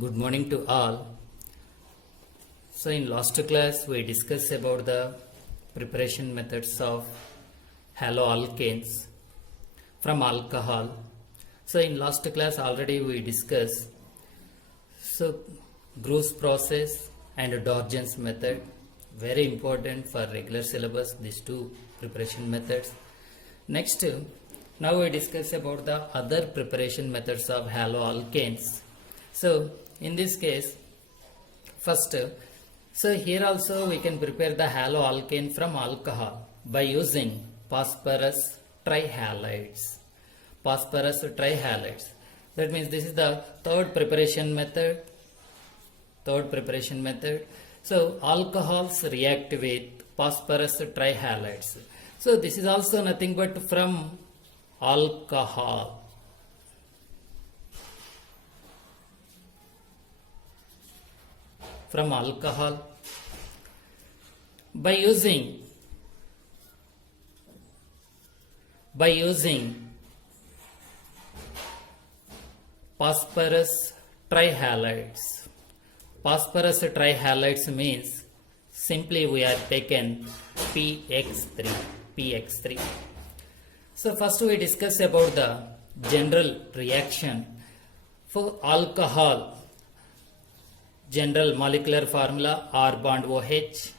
Good morning to all. So in last class we discussed about the preparation methods of haloalkanes from alcohol. So in last class already we discussed Groves process and Dorjan's method, very important for regular syllabus, these two preparation methods. Next, now we discuss about the other preparation methods of haloalkanes. So in this case, first, so here also we can prepare the haloalkane from alcohol by using phosphorus trihalides. Phosphorus trihalides. That means this is the third preparation method. So alcohols react with phosphorus trihalides. So this is also nothing but from alcohol. From alcohol by using phosphorus trihalides. Phosphorus trihalides means simply we are taken PX3. So first we discuss about the general reaction for alcohol. General molecular formula R bond OH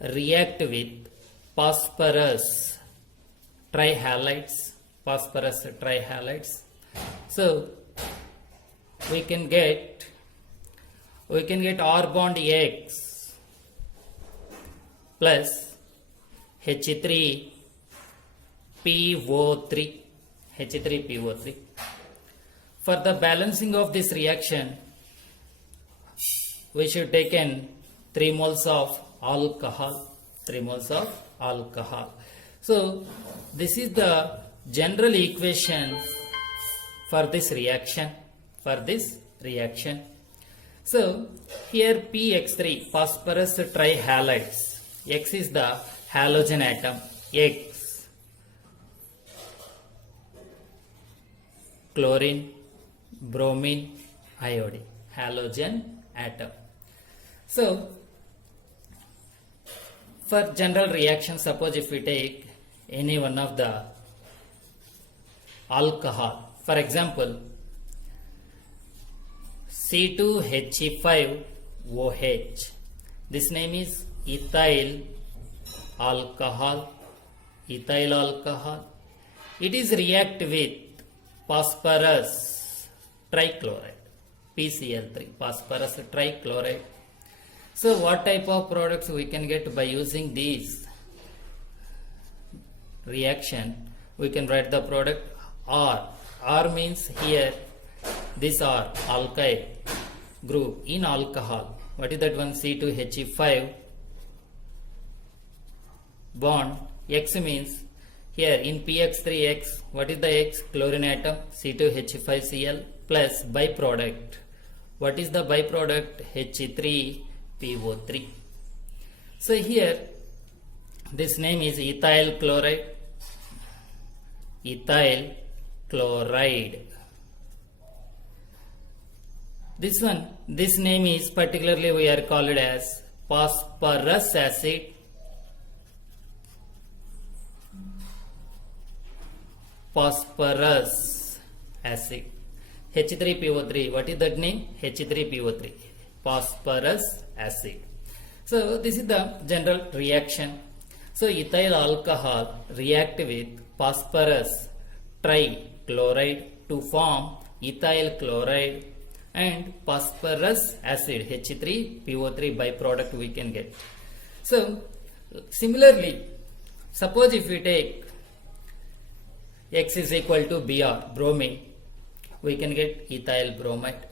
react with phosphorus trihalides. So we can get R bond X plus H3PO3. For the balancing of this reaction, we should take in 3 moles of alcohol. So this is the general equation for this reaction. So here PX3, phosphorus trihalides. X is the halogen atom. X, chlorine, bromine, iodine, halogen atom. So for general reaction, suppose if we take any one of the alcohol, for example C2H5OH, this name is ethyl alcohol. It is react with phosphorus trichloride, PCl3, phosphorus trichloride. So what type of products we can get by using these reaction? We can write the product R. R means here this R, alkyl group in alcohol. What is that one? C2H5 bond. X means here in PX3X, what is the X? Chlorine atom, C2H5Cl plus byproduct. What is the byproduct? H3PO3. So here this name is ethyl chloride. This name is particularly we are called as phosphorus acid. H3PO3. What is that name? H3PO3. Phosphorus acid. So this is the general reaction. So ethyl alcohol react with phosphorus trichloride to form ethyl chloride and phosphorus acid, H3PO3 byproduct we can get. So similarly, suppose if we take X is equal to Br, bromine, we can get ethyl bromide.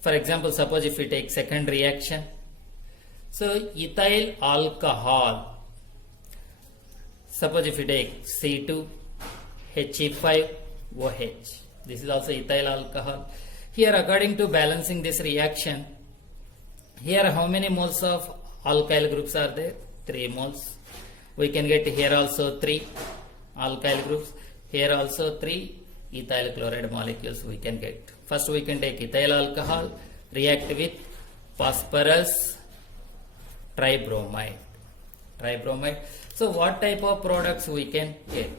For example, suppose if we take second reaction, so ethyl alcohol, suppose if we take C2H5OH, this is also ethyl alcohol. Here according to balancing this reaction, here how many moles of alkyl groups are there? 3 moles. We can get here also 3 alkyl groups, here also 3, ethyl chloride molecules we can get. First we can take ethyl alcohol, react with phosphorus tribromide. So what type of products we can get?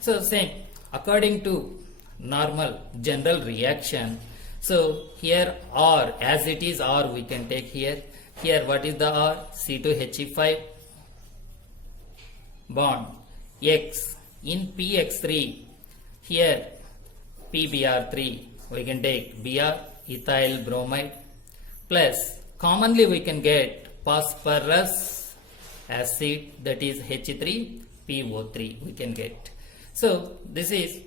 So same, according to normal general reaction. So here R, as it is R we can take here. Here what is the R? C2He5 bond X. In PX3, here PBr3 we can take Br, ethyl bromide, plus commonly we can get phosphorus acid, that is H3PO3 we can get. So this is,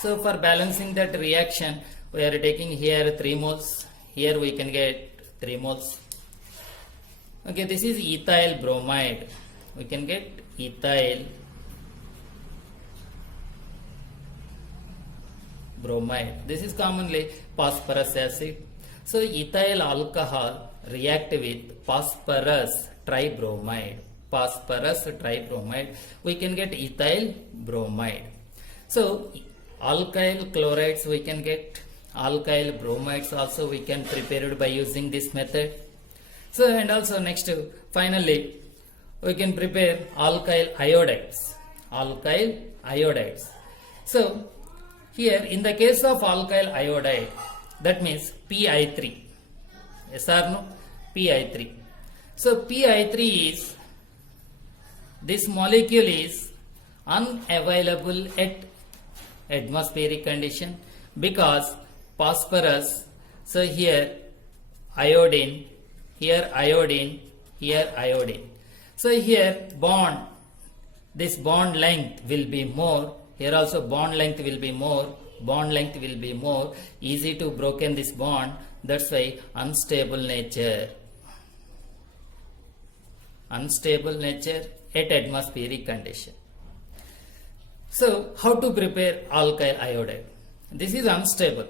so for balancing that reaction we are taking here 3 moles, here we can get 3 moles. Okay, this is ethyl bromide, we can get ethyl bromide. This is commonly phosphorus acid. So ethyl alcohol react with phosphorus tribromide. We can get ethyl bromide. So alkyl chlorides we can get, alkyl bromides also we can prepare it by using this method. So and also next finally we can prepare alkyl iodides. So here in the case of alkyl iodide, that means Pi3. Yes or no? Pi3. So Pi3 is, this molecule is unavailable at atmospheric condition because phosphorus. So here iodine, here iodine, here iodine. So here bond, this bond length will be more. Here also bond length will be more. Easy to broken this bond. That's why unstable nature at atmospheric condition. So how to prepare alkyl iodide? This is unstable.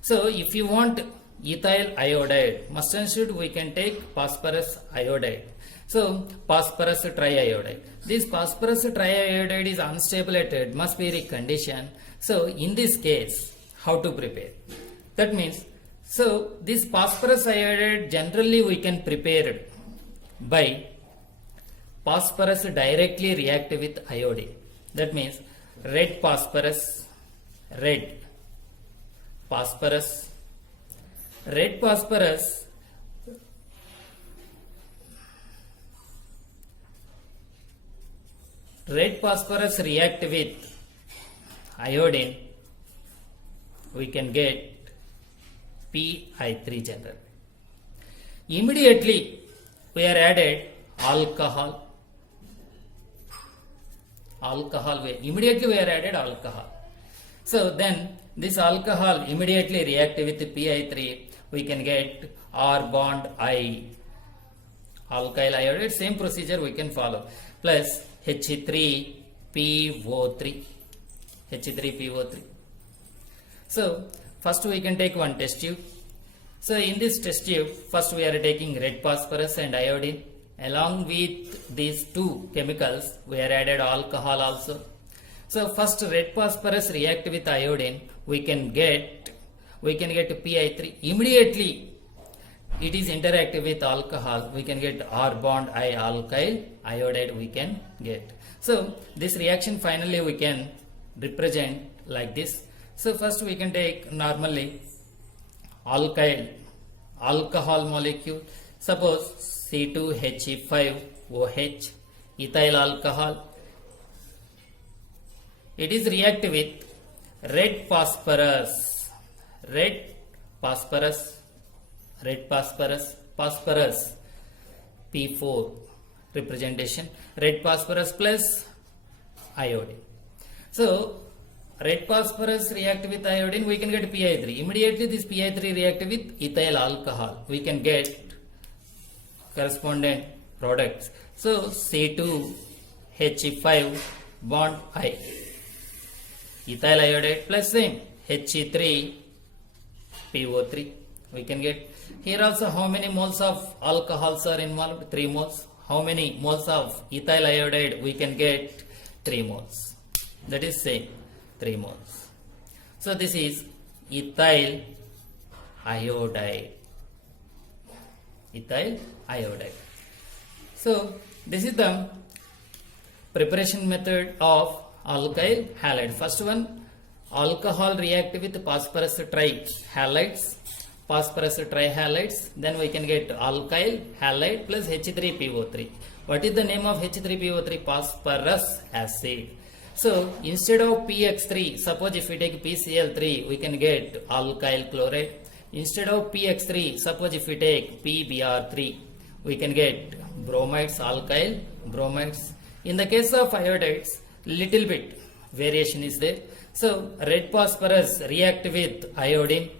So if you want ethyl iodide, must and should we can take phosphorus iodide. So phosphorus triiodide. This phosphorus triiodide is unstable at atmospheric condition. So in this case, how to prepare? That means, so this phosphorus iodide generally we can prepare it by phosphorus directly react with iodine. That means red phosphorus, red phosphorus react with iodine, we can get Pi3 general. Immediately we are added alcohol. Immediately we are added alcohol. So then this alcohol immediately react with Pi3, we can get R bond I, alkyl iodide, same procedure we can follow, plus H3PO3. So first we can take one test tube. So in this test tube, first we are taking red phosphorus and iodine. Along with these two chemicals, we are added alcohol also. So first red phosphorus react with iodine, we can get Pi3. Immediately it is interactive with alcohol, we can get R bond I, alkyl iodide we can get. So this reaction finally we can represent like this. So first we can take normally alcohol molecule. Suppose C2He5OH, ethyl alcohol. It is react with red phosphorus P4 representation, red phosphorus plus iodine. So red phosphorus react with iodine, we can get Pi3. Immediately this Pi3 react with ethyl alcohol, we can get correspondent products. So C2He5 bond I, ethyl iodide plus same He3PO3 we can get. Here also how many moles of alcohols are involved? 3 moles. How many moles of ethyl iodide we can get? 3 moles. That is same. 3 moles. So this is ethyl iodide. Ethyl iodide. So this is the preparation method of alkyl halide. First one, alcohol react with phosphorus trihalides, phosphorus trihalides, then we can get alkyl halide plus H3PO3. What is the name of H3PO3? Phosphorus acid. So instead of PX3, suppose if we take PCl3, we can get alkyl chloride. Instead of PX3, suppose if we take PBr3, we can get bromides, alkyl bromides. In the case of iodides, little bit variation is there. So red phosphorus react with iodine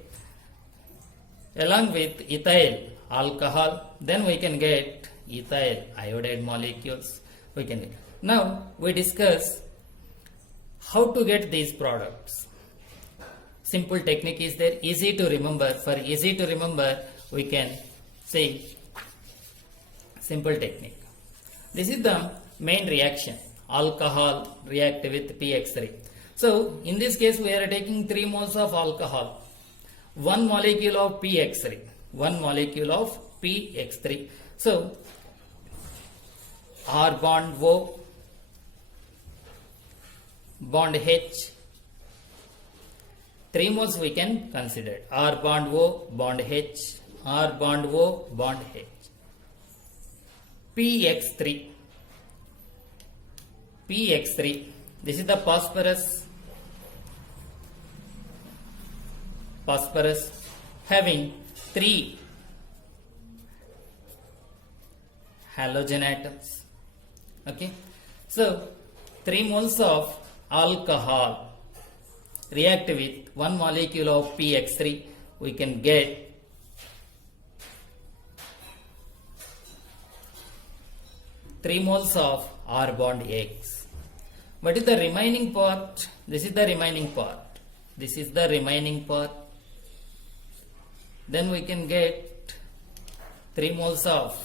along with ethyl alcohol, then we can get ethyl iodide molecules. We can get. Now we discuss how to get these products. Simple technique is there, easy to remember. For easy to remember, we can say simple technique. This is the main reaction. Alcohol react with PX3. So in this case, we are taking 3 moles of alcohol, 1 molecule of PX3, 1 molecule of PX3. So R bond O, bond H, 3 moles we can consider. R bond O, bond H, R bond O, bond H. PX3, PX3, this is the phosphorus having 3 halogen atoms. Okay, so 3 moles of alcohol react with 1 molecule of PX3, we can get three moles of R bond X. What is the remaining part? This is the remaining part. This is the remaining part. Then we can get 3 moles of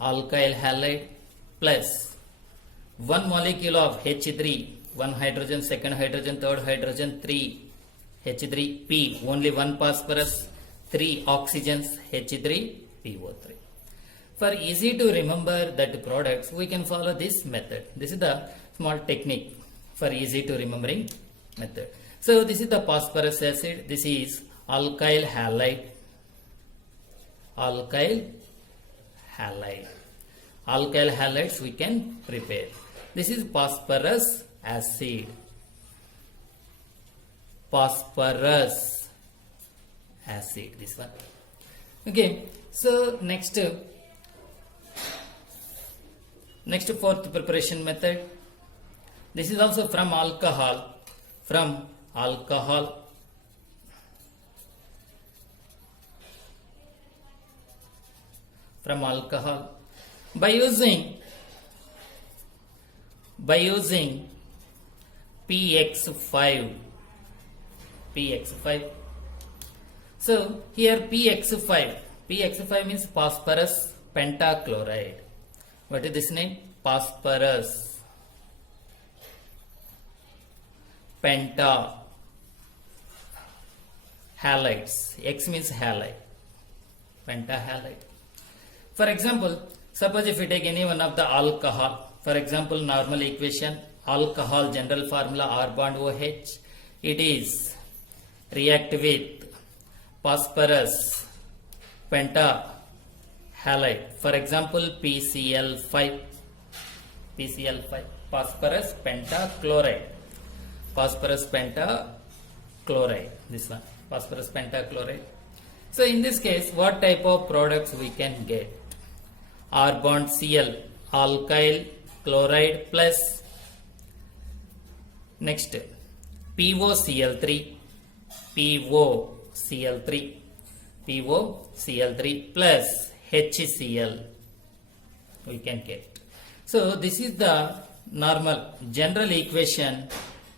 alkyl halide plus 1 molecule of H3, 1 hydrogen, second hydrogen, third hydrogen, 3 H3P, only 1 phosphorus, 3 oxygens, H3PO3. For easy to remember that products, we can follow this method. This is the small technique for easy to remembering method. So this is the phosphorus acid. This is alkyl halide. Alkyl halide. Alkyl halides we can prepare. This is phosphorus acid. Phosphorus acid. This one. Okay. So next fourth preparation method. This is also from alcohol. From alcohol. From alcohol. By using PX5. So here PX5 means phosphorus pentachloride. What is this name? Phosphorus penta halides. X means halide. Pentahalide. For example, suppose if we take any one of the alcohol, for example, normal equation, alcohol general formula R bond OH, it is react with phosphorus pentahalide. For example, PCl5, phosphorus pentachloride. Phosphorus pentachloride. This one, phosphorus pentachloride. So in this case, what type of products we can get? R bond Cl, alkyl chloride plus next POCl3 plus HCl we can get. So this is the normal general equation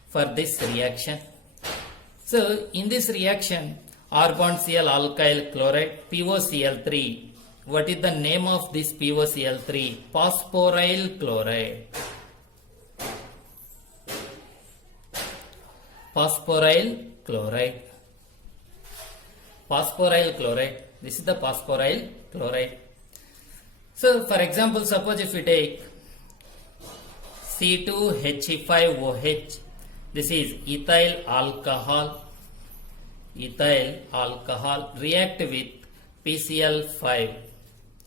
for this reaction. So in this reaction, R bond Cl alkyl chloride, POCl3. What is the name of this POCl3? Phosphoryl chloride. phosphoryl chloride. Phosphoryl chloride. This is the phosphoryl chloride. So, for example, suppose if we take C2He5OH, this is ethyl alcohol. Ethyl alcohol react with PCl5.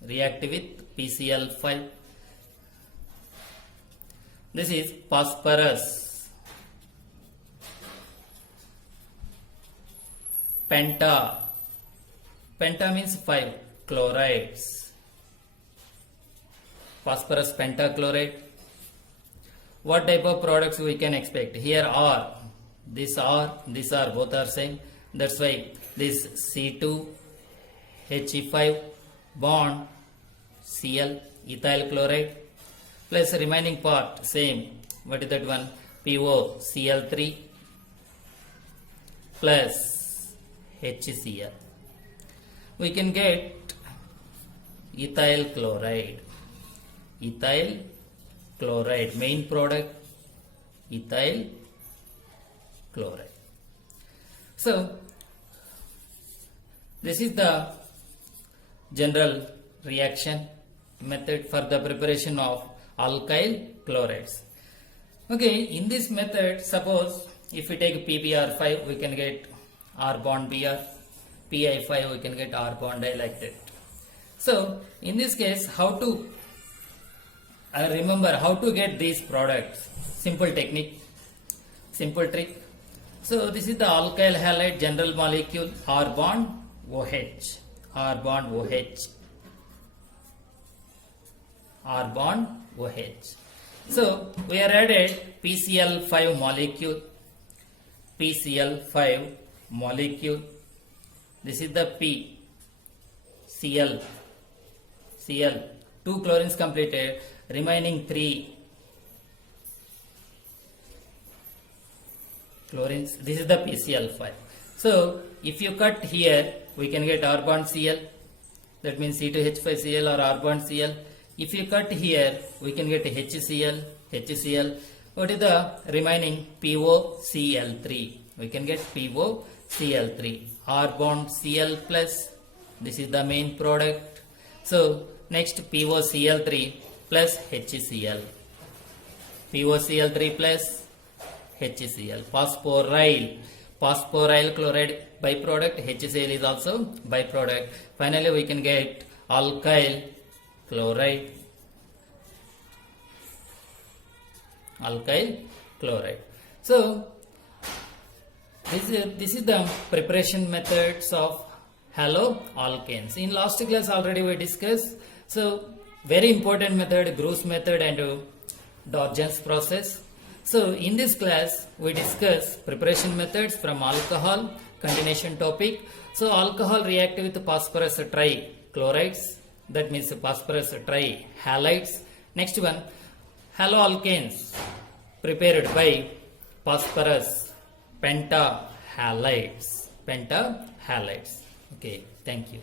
React with PCl5. This is phosphorus. Penta. Penta means 5 chlorides. Phosphorus pentachloride. What type of products we can expect? Here are, these are both are same. That's why this C2He5 bond Cl ethyl chloride plus remaining part same. What is that one? POCl3 plus HCl. We can get ethyl chloride. Ethyl chloride, main product, ethyl chloride. So, this is the general reaction method for the preparation of alkyl chlorides. Okay, in this method, suppose if we take PBr5, we can get R bond Br, PI5, we can get R bond I, like that. So, in this case, how to remember how to get these products? Simple technique, simple trick. So, this is the alkyl halide general molecule R bond OH, R bond OH, R bond OH. So, we are added PCl5 molecule, PCl5 molecule. This is the P, Cl, 2 chlorines completed, remaining 3 chlorines. This is the PCl5. So, if you cut here, we can get R bond Cl, that means C2H5Cl or R bond Cl. If you cut here, we can get HCl, HCl. What is the remaining? POCl3. We can get POCl3. R bond Cl plus, this is the main product. So, next POCl3 plus HCl. POCl3 plus HCl. Phosphoryl chloride byproduct. HCl is also byproduct. Finally, we can get alkyl chloride. Alkyl chloride. So, this is the preparation methods of haloalkanes. In last class already we discussed. So, very important method, Gross method and Dodgen's process. So, in this class we discuss preparation methods from alcohol, continuation topic. So, alcohol react with phosphorus trichlorides, that means phosphorus trihalides. Next one, haloalkanes prepared by phosphorus pentahalides. Okay, thank you.